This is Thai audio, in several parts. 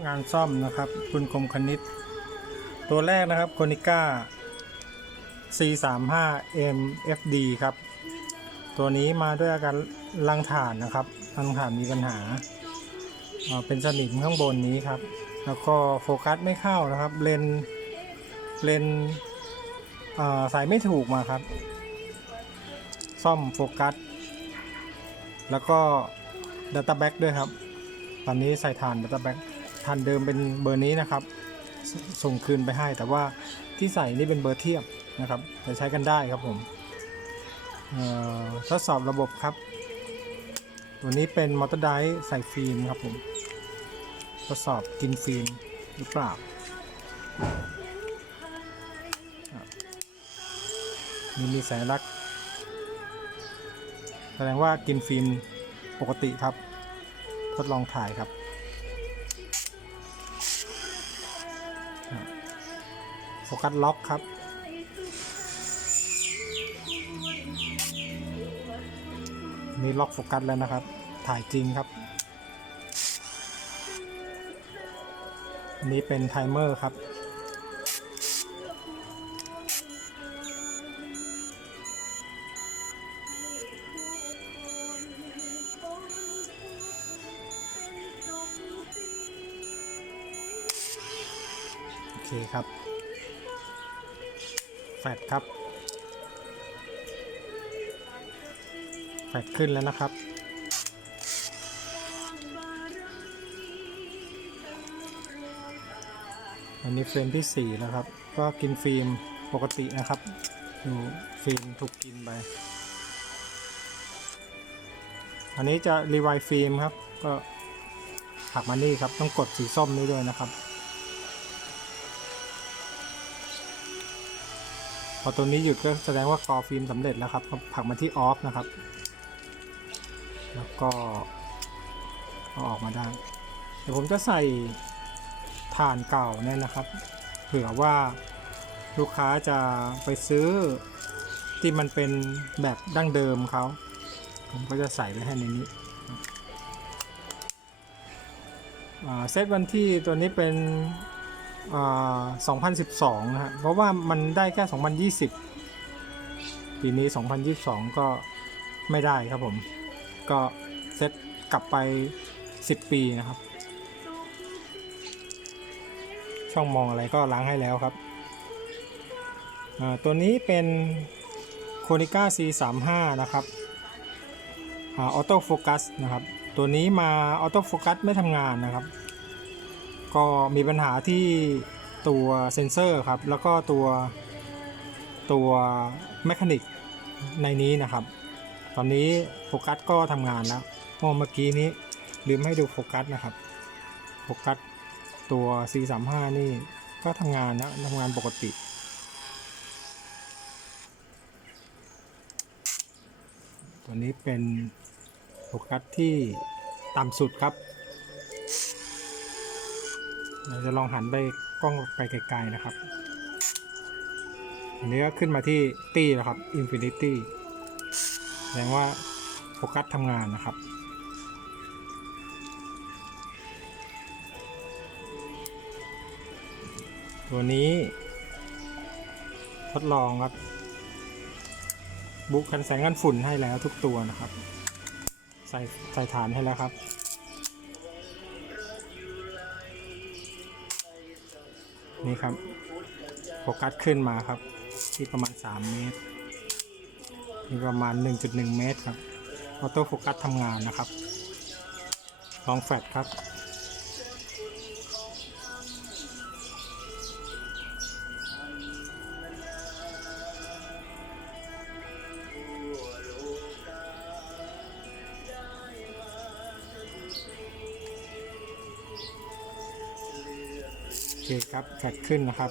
งานซ่อมนะครับ คุณคมคณิต ตัวแรกนะครับ c o n i c a C35 MFD ครับ ตัวนี้มาด้วยอาการลังถ่านนะครับลังถ่านมีปัญหา เป็นสนิมข้างบนนี้ครับ แล้วก็โฟกัสไม่เข้านะครับ เลนเลนส์เอ่อใส่ไม่ถูกมาครับ ซ่อมโฟกัส แล้วก็ Data Back ด้วยครับ ตอนนี้ใส่ฐาน Data Back ฐา นเดิมเป็นเบอร์นี้นะครับสส่งคืนไปให้ แต่ว่าที่ใส่นี่เป็นเบอร์เทียบนะครับจะใช้กันได้ครับผมทดสอบระบบครับ ตัวนี้เป็นมอเตอร์ไดใส่ฟิล์มครับผมทดสอบกินฟิล์มหรือเปล่าครับนี่มีสัญลักษณ์แสดงว่ากินฟิล์มปกติครับ ทดลองถ่ายครับ ฟกัสล็อกครับมีล็อกโฟกัสแล้วนะครับ ถ่ายจริงครับอันนี้เป็นไทเมอร์ครับโอเคครับ แฟดครับ แฟดขึ้นแล้วนะครับ อันนี้เฟรมที่ 4 แล้วครับ ก็กินฟิล์มปกตินะครับ ดูฟิล์มถูกกินไป อันนี้จะรีไวล์ฟิล์มครับ ก็ผลักมานี่ครับ ต้องกดสีส้มนี้ด้วยนะครับ พอตัวนี้หยุดก็แสดงว่ากอฟิล์มสำเร็จแล้วครับผลักมาที่ออฟนะครับ แล้วก็เอาออกมาได้ เดี๋ยวผมจะใส่ถ่านเก่าเนี่ยนะครับ เผื่อว่าลูกค้าจะไปซื้อที่มันเป็นแบบดั้งเดิมเขา ผมก็จะใส่ไว้ให้ในนี้เซตวันที่ตัวนี้เป็น 2012นะฮะเพราะว่ามันได้แค่ 2020 ปีนี้ 2022 ก็ไม่ได้ครับผม ก็เซตกลับไป 10 ปีนะครับ ช่องมองอะไรก็ล้างให้แล้วครับอ่าตัวนี้เป็น Konica C35 นะครับออโต้โฟกัสนะครับ ตัวนี้มาออโต้โฟกัสไม่ทำงานนะครับ ก็มีปัญหาที่ตัวเซนเซอร์ครับ แล้วก็ตัวตัวแมคานิกในนี้นะครับ ตอนนี้โฟกัสก็ทำงานแล้วเพราะเมื่อกี้นี้ลืมให้ดูโฟกัสนะครับ โฟกัสตัว C35 นี่ก็ทำงานนะทำงานปกติ ตัวนี้เป็นโฟกัสที่ต่ำสุดครับ เราจะลองหันไปกล้องไปไกลๆนะครับ อันนี้ก็ขึ้นมาที่ตี้แล้วครับ Infinity แสดงว่าโฟกัสทำงานนะครับ ตัวนี้ ทดลองครับบุกกันแสงกันฝุ่นให้แล้วทุกตัวนะครับ ใส่ใส่ฐานให้แล้วครับ นี่ครับโฟกัสขึ้นมาครับ ที่ประมาณ 3 เมตรนี่ประมาณ 1.1 เมตรครับออโต้โฟกัสทำงานนะครับ ลองแฟลชครับ เคครับแฟลชขึ้นนะครับ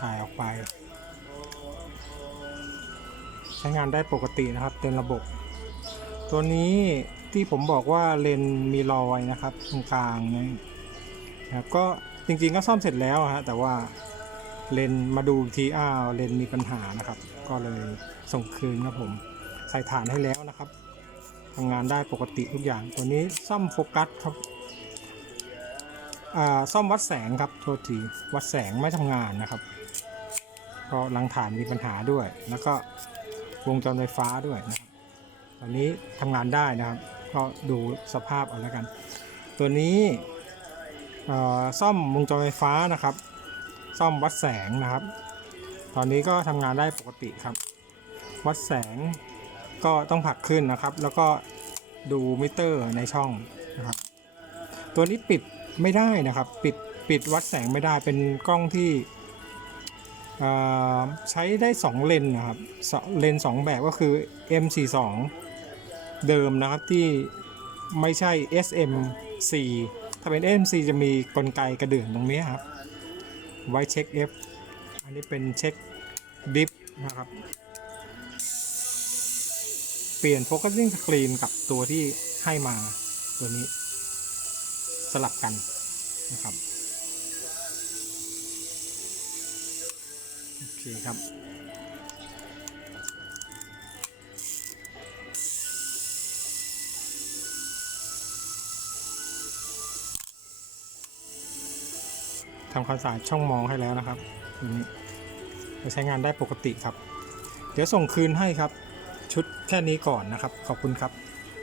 ถ่ายออกไป ใช้งานได้ปกตินะครับเต็มระบบ ตัวนี้ที่ผมบอกว่าเลนมีรอยนะครับตรงกลางนี่นะครับก็จริงๆก็ซ่อมเสร็จแล้วฮะแต่ว่าเลนมาดูทีอ้าวเลนมีปัญหานะครับ ก็เลยส่งคืนครับผมใส่ฐานให้แล้วนะครับทำงานได้ปกติทุกอย่างตัวนี้ซ่อมโฟกัสครับ ซ่อมวัดแสงครับโทษทีวัดแสงไม่ทำงานนะครับก็รังฐานมีปัญหาด้วย แล้วก็วงจรไฟฟ้าด้วยนะครับตอนนี้ทำงานได้นะครับ ก็ดูสภาพเอาแล้วกัน ตัวนี้ซ่อมวงจรไฟฟ้านะครับ ซ่อมวัดแสงนะครับ ตอนนี้ก็ทำงานได้ปกติครับ วัดแสงก็ต้องผลักขึ้นนะครับ แล้วก็ดูมิเตอร์ในช่องนะครับ ตัวนี้ปิด ไม่ได้นะครับ ปิดปิดวัดแสงไม่ได้เป็นกล้องที่ใช้ได้ 2 เลนนะครับเลนสองแบบก็คือ M42 เดิมนะครับที่ไม่ใช่ SM4 ถ้าเป็น SM4 จะมีกลไกกระเดื่องตรงนี้ครับ ไว้เช็ค F อันนี้เป็นเช็คดิฟนะครับ เปลี่ยน focusing screen กับตัวที่ให้มาตัวนี้ สลับกันนะครับโอเคครับ ทำความสะอาดช่องมองให้แล้วนะครับนี้ใช้งานได้ปกติครับ เดี๋ยวส่งคืนให้ครับ ชุดแค่นี้ก่อนนะครับ ขอบคุณครับ